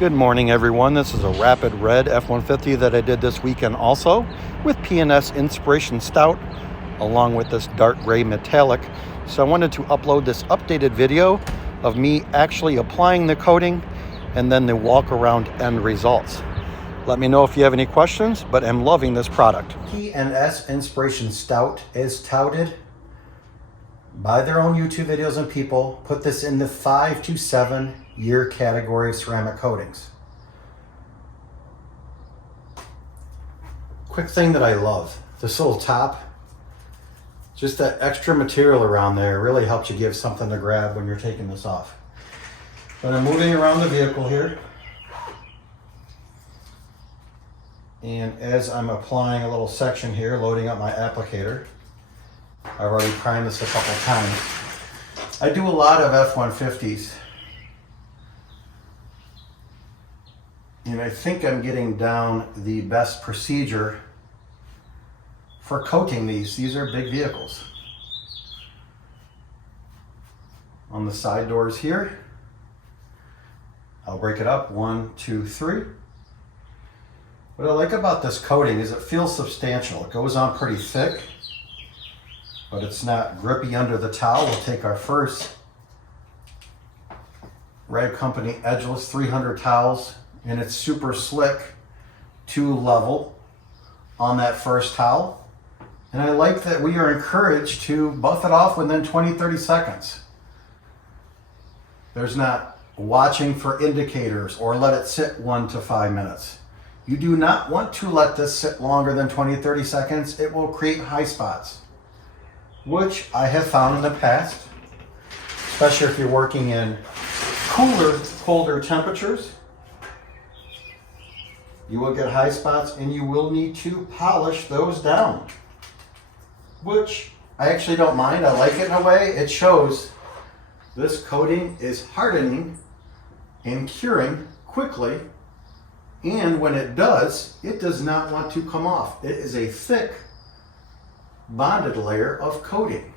Good morning, everyone. This is a Rapid Red F-150 that I did this weekend also with P&S Inspiration Stout along with this dark gray metallic. So I wanted to upload this updated video of me actually applying the coating and then the walk-around end results. Let me know if you have any questions, but I'm loving this product. P&S Inspiration Stout is touted by their own YouTube videos, and people put this in the 5 to 7 year category of ceramic coatings. Quick thing that I love, this little top, just that extra material around there really helps you give something to grab when you're taking this off. But I'm moving around the vehicle here, and as I'm applying a little section here, loading up my applicator, I've already primed this a couple times. I do a lot of F-150s, and I think I'm getting down the best procedure for coating these. These are big vehicles. On the side doors here, I'll break it up, 1, 2, 3. What I like about this coating is it feels substantial. It goes on pretty thick, but it's not grippy under the towel. We'll take our first Rag Company Edgeless 300 towels, and it's super slick to level on that first towel. And I like that we are encouraged to buff it off within 20-30 seconds. There's not watching for indicators or let it sit 1 to 5 minutes. You do not want to let this sit longer than 20-30 seconds. It will create high spots, which I have found in the past, especially if you're working in colder temperatures. You will get high spots and you will need to polish those down, which I actually don't mind. I like it in a way. It shows this coating is hardening and curing quickly, and when it does not want to come off. It is a thick bonded layer of coating.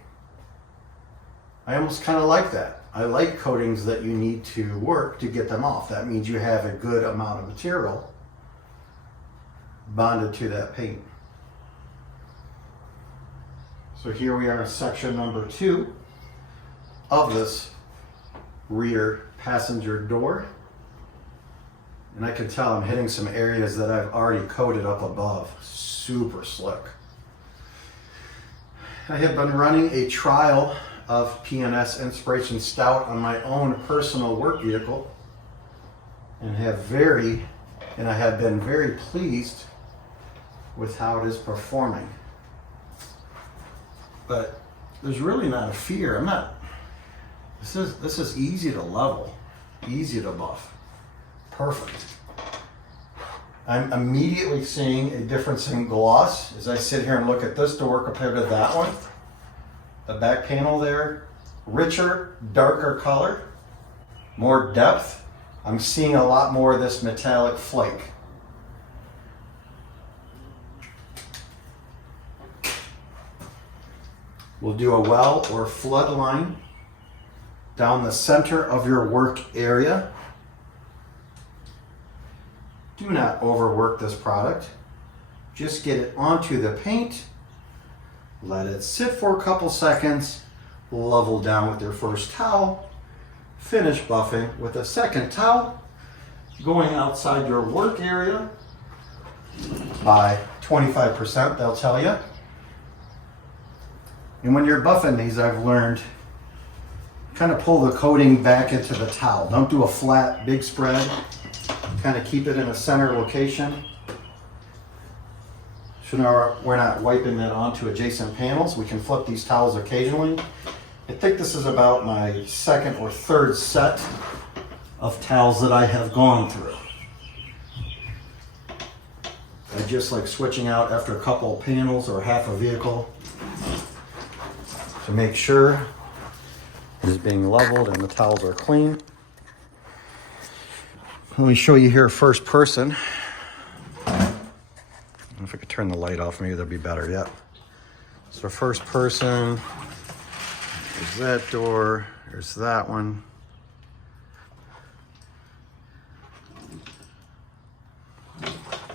I almost kind of like that. I like coatings that you need to work to get them off. That means you have a good amount of material bonded to that paint. So here we are in section number 2 of this rear passenger door. And I can tell I'm hitting some areas that I've already coated up above. Super slick. I have been running a trial of P&S Inspiration Stout on my own personal work vehicle, and I have been very pleased with how it is performing. But there's really not a fear. This is easy to level, easy to buff. Perfect. I'm immediately seeing a difference in gloss as I sit here and look at this door compared to that one. The back panel there, richer, darker color, more depth. I'm seeing a lot more of this metallic flake. We'll do a well or flood line down the center of your work area. Do not overwork this product. Just get it onto the paint, let it sit for a couple seconds, level down with your first towel, finish buffing with a second towel, going outside your work area by 25%, they'll tell you. And when you're buffing these, I've learned, kind of pull the coating back into the towel. Don't do a flat, big spread. Kind of keep it in a center location. So now we're not wiping that onto adjacent panels. We can flip these towels occasionally. I think this is about my second or third set of towels that I have gone through. I just like switching out after a couple of panels or half a vehicle to make sure it is being leveled and the towels are clean. Let me show you here first person. I don't know if I could turn the light off, maybe that'd be better. Yep. So first person, there's that door, there's that one.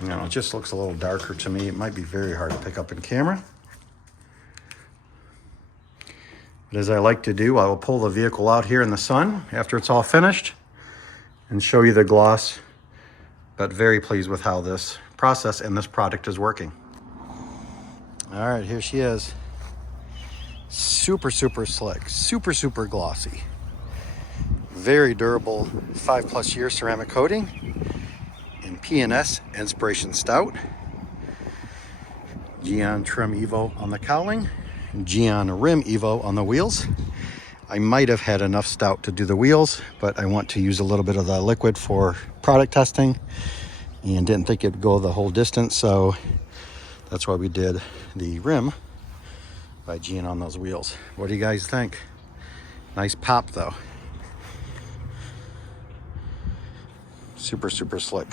You know, it just looks a little darker to me. It might be very hard to pick up in camera. But as I like to do, I will pull the vehicle out here in the sun after it's all finished and show you the gloss. But very pleased with how this process and this product is working. All right, here she is. Super, super slick, super, super glossy. Very durable, 5+ year ceramic coating in P&S Inspiration Stout. Geon Trim Evo on the cowling, Geon Rim Evo on the wheels. I might have had enough stout to do the wheels, but I want to use a little bit of the liquid for product testing and didn't think it'd go the whole distance, so that's why we did the rim by Geon on those wheels. What do you guys think? Nice pop though. Super, super slick.